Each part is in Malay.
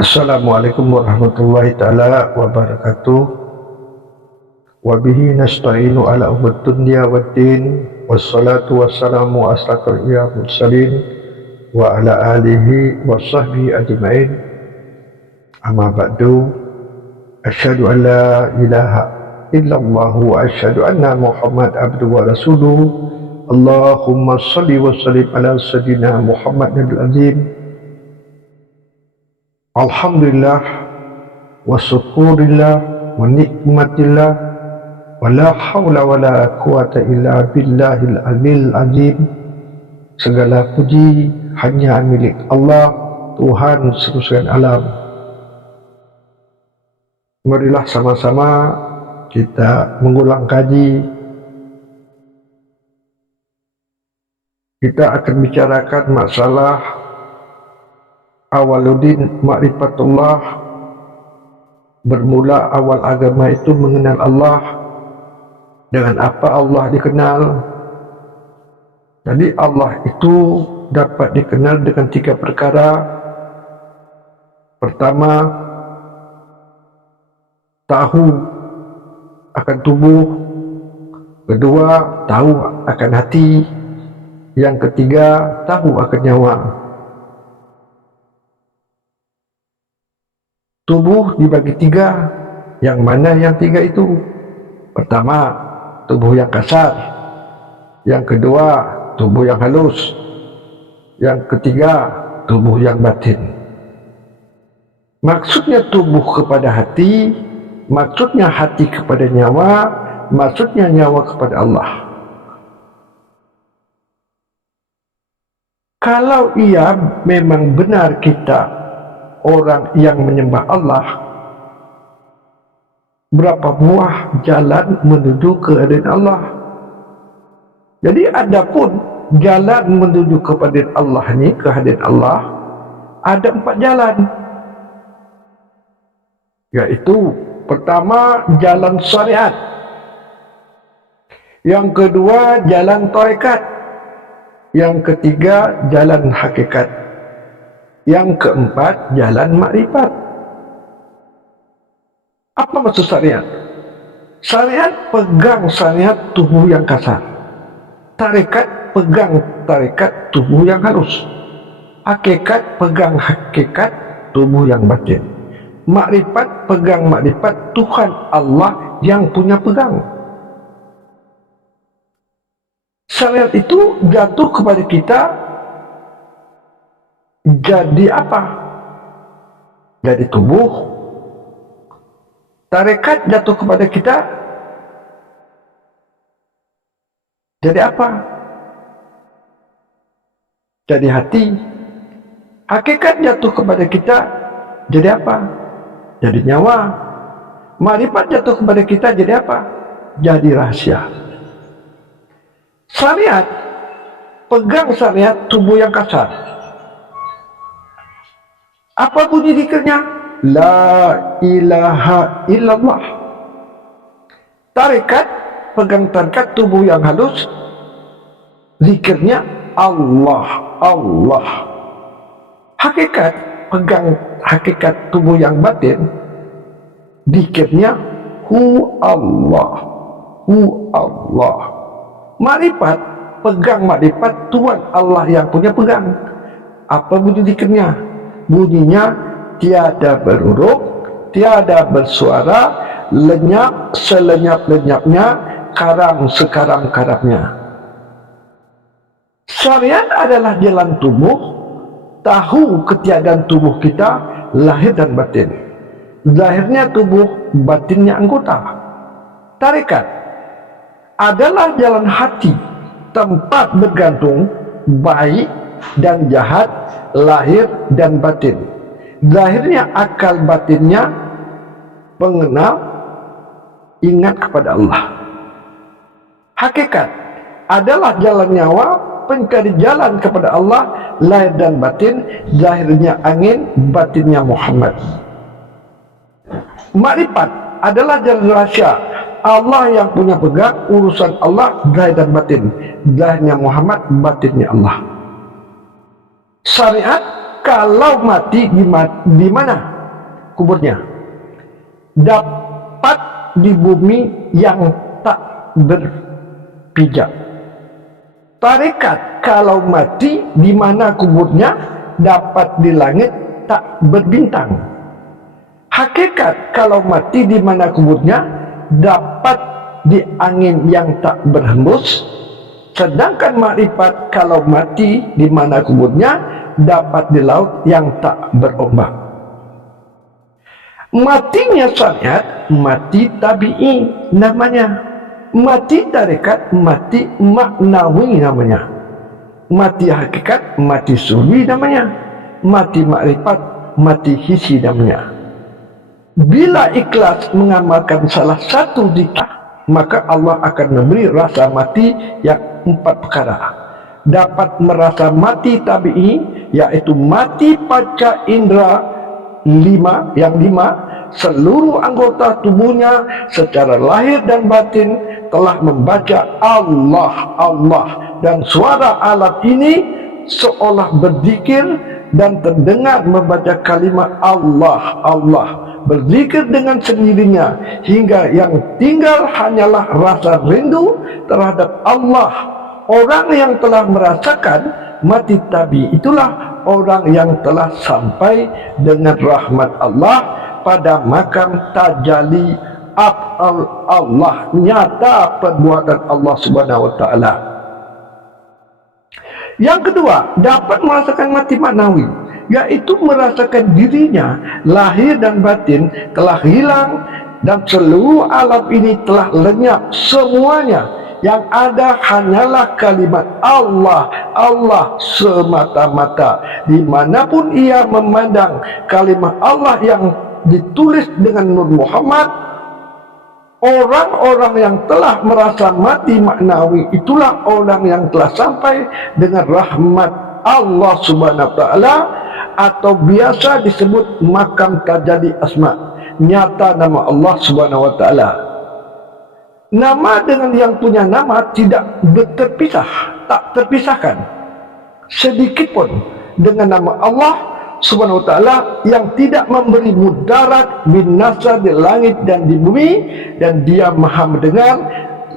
Assalamualaikum warahmatullahi taala wabarakatuh. Wa bihi nasta'inu ala umur dunya waddin. Wassalatu wassalamu asraqal anbiya mursalin wa ala alihi wa sahbihi ajma'in. Amma ba'du. Asyhadu an la ilaha illallah wa asyhadu anna Muhammad abduhu wa rasuluh. Allahumma salli wa sallim ala sayyidina Muhammad nabil azim. Alhamdulillah wa syukurillah wa nikmatillah wa la hawla wa la quwata illa billahil alil azim. Segala puji hanya milik Allah, Tuhan sekalian alam. Marilah sama-sama kita mengulang kaji. Kita akan bicarakan masalah Awaluddin ma'rifatullah. Bermula awal agama itu mengenal Allah. Dengan apa Allah dikenal? Jadi Allah itu dapat dikenal dengan 3 perkara. Pertama, tahu akan tubuh. Kedua, tahu akan hati. Yang ketiga, tahu akan nyawa. Tubuh dibagi 3. Yang mana yang 3 itu? Pertama, tubuh yang kasar. Yang kedua, tubuh yang halus. Yang ketiga, tubuh yang batin. Maksudnya tubuh kepada hati, maksudnya hati kepada nyawa, maksudnya nyawa kepada Allah. Kalau ia memang benar kita orang yang menyembah Allah, berapa buah jalan menuju ke hadirat Allah. Jadi adapun jalan menuju kepada Allah ini, ke hadirat Allah, ada 4 jalan. Yaitu pertama, jalan syariat. Yang kedua, jalan tarekat. Yang ketiga, jalan hakikat. Yang keempat, jalan makrifat. Apa maksud syariat? Syariat, pegang syariat tubuh yang kasar. Tarekat, pegang tarekat tubuh yang halus. Hakikat, pegang hakikat tubuh yang batin. Makrifat, pegang makrifat Tuhan Allah yang punya pegang. Syariat itu jatuh kepada kita jadi apa? Jadi tubuh. Tarekat jatuh kepada kita jadi apa? Jadi hati. Hakikat jatuh kepada kita jadi apa? Jadi nyawa. Makrifat jatuh kepada kita jadi apa? Jadi rahasia. Syariat, pegang syariat tubuh yang kasar. Apa bunyi zikirnya? La ilaha illallah. Tarekat, pegang tarekat tubuh yang halus, zikirnya Allah, Allah. Hakikat, pegang hakikat tubuh yang batin, zikirnya Hu Allah, Hu Allah. Makrifat, pegang makrifat Tuhan Allah yang punya pegang. Apa bunyi zikirnya? Bunyinya tiada berhuruf, tiada bersuara, lenyap selenyap-lenyapnya, karam sekaram-karamnya. Syariat adalah jalan tubuh, tahu ketiadaan tubuh kita, lahir dan batin. Zahirnya tubuh, batinnya anggota. Tarekat adalah jalan hati, tempat bergantung, baik dan jahat, lahir dan batin. Lahirnya akal, batinnya pengenal, ingat kepada Allah. Hakikat adalah jalan nyawa, pencari jalan kepada Allah, lahir dan batin. Lahirnya angin, batinnya Muhammad. Makrifat adalah jalan rahasia, Allah yang punya pegang, urusan Allah, lahir dan batin. Lahirnya Muhammad, batinnya Allah. Syariat kalau mati di mana? kuburnya, dapat di bumi yang tak berpijak. Tarekat kalau mati di mana kuburnya, dapat di langit tak berbintang. Hakikat kalau mati di mana kuburnya, dapat di angin yang tak berhembus. Sedangkan makrifat kalau mati di mana kuburnya, dapat di laut yang tak berombak. Matinya syariat, mati tabi'i namanya. Mati tarekat, mati maknawi namanya. Mati hakikat, mati suri namanya. Mati makrifat, mati hissi namanya. Bila ikhlas mengamalkan salah satu zikir, maka Allah akan memberi rasa mati yang 4 perkara. Dapat merasa mati tabi'i, yaitu mati panca indera 5, yang 5, seluruh anggota tubuhnya secara lahir dan batin telah membaca Allah, Allah, dan suara alat ini seolah berzikir dan terdengar membaca kalimat Allah, Allah, berzikir dengan sendirinya, hingga yang tinggal hanyalah rasa rindu terhadap Allah. Orang yang telah merasakan mati tabi itulah orang yang telah sampai dengan rahmat Allah pada makam tajalli Allah, nyata perbuatan Allah Subhanahu wa taala. Yang kedua, dapat merasakan mati maknawi, yaitu merasakan dirinya lahir dan batin telah hilang dan seluruh alam ini telah lenyap semuanya. Yang ada hanyalah kalimat Allah, Allah semata-mata. Dimanapun ia memandang kalimat Allah yang ditulis dengan Nur Muhammad, orang-orang yang telah merasa mati maknawi itulah orang yang telah sampai dengan rahmat Allah Subhanahu wa taala, atau biasa disebut makam tajalli asma, nyata nama Allah Subhanahu wa taala. Nama dengan yang punya nama tidak terpisah, tak terpisahkan sedikit pun dengan nama Allah Subhanahu wa taala yang tidak memberi mudarat binasa di langit dan di bumi, dan dia maha mendengar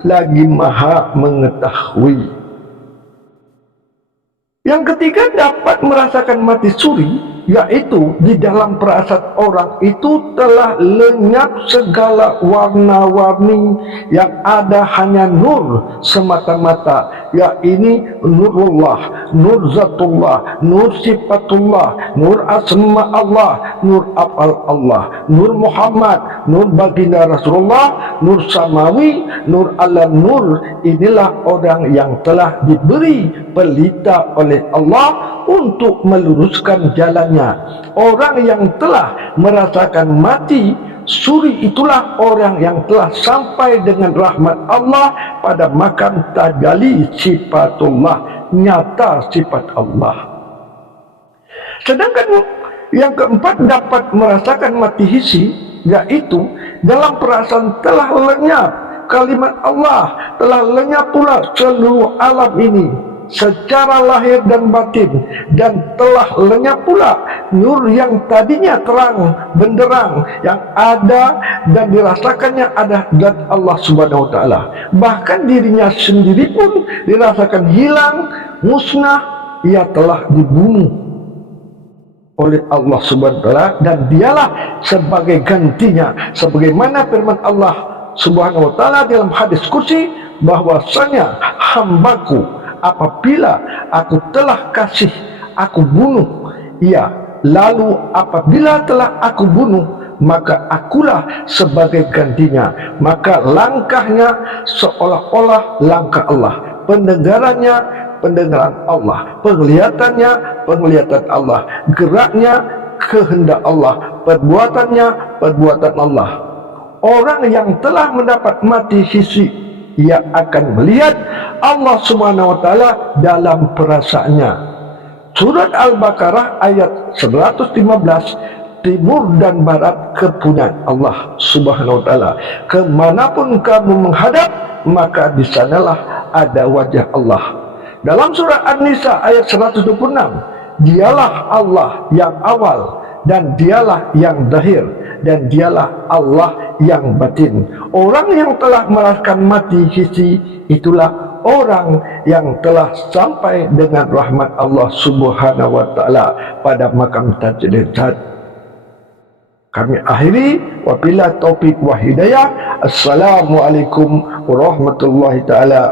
lagi maha mengetahui. Yang ketiga, dapat merasakan mati suri, yaitu di dalam perasaan orang itu telah lenyap segala warna-warni, yang ada hanya nur semata-mata, yakni nurullah, nur zatullah, nur sifatullah, nur asma Allah, nur afal Allah, nur Muhammad, nur baginda Rasulullah, nur samawi, nur alam nur. Inilah orang yang telah diberi pelita oleh Allah untuk meluruskan jalannya. Orang yang telah merasakan mati suri itulah orang yang telah sampai dengan rahmat Allah pada makam tajalli sifatullah, nyata sifat Allah. Sedangkan yang keempat, dapat merasakan mati hissi, yaitu dalam perasaan telah lenyap kalimat Allah, telah lenyap pula seluruh alam ini secara lahir dan batin, dan telah lenyap pula nur yang tadinya terang benderang yang ada dan dirasakannya ada zat Allah Subhanahu wa taala. Bahkan dirinya sendiri pun dirasakan hilang, musnah, ia telah dibunuh oleh Allah Subhanahu wa taala, dan dialah sebagai gantinya, sebagaimana firman Allah Subhanahu wa taala dalam hadis kursi bahwasanya hambaku apabila aku telah kasih, aku bunuh ia, lalu apabila telah aku bunuh, maka akulah sebagai gantinya. Maka langkahnya seolah-olah langkah Allah, pendengarannya pendengaran Allah, penglihatannya penglihatan Allah, geraknya kehendak Allah, perbuatannya perbuatan Allah. Orang yang telah mendapat mati hissi, ia akan melihat Allah Subhanahu wa taala dalam perasaannya. Surat Al-Baqarah ayat 115, timur dan barat kepunyaan Allah Subhanahu wa taala. Kemanapun kamu menghadap, maka di sanalah ada wajah Allah. Dalam surah An-Nisa ayat 126, dialah Allah yang awal dan dialah yang zahir, dan dialah Allah yang batin. Orang yang telah merasakan mati hissi, itulah orang yang telah sampai dengan rahmat Allah Subhanahu wa taala pada makam tajlid. Kami akhiri, wabillahi taufik wa hidayah. Assalamualaikum warahmatullahi taala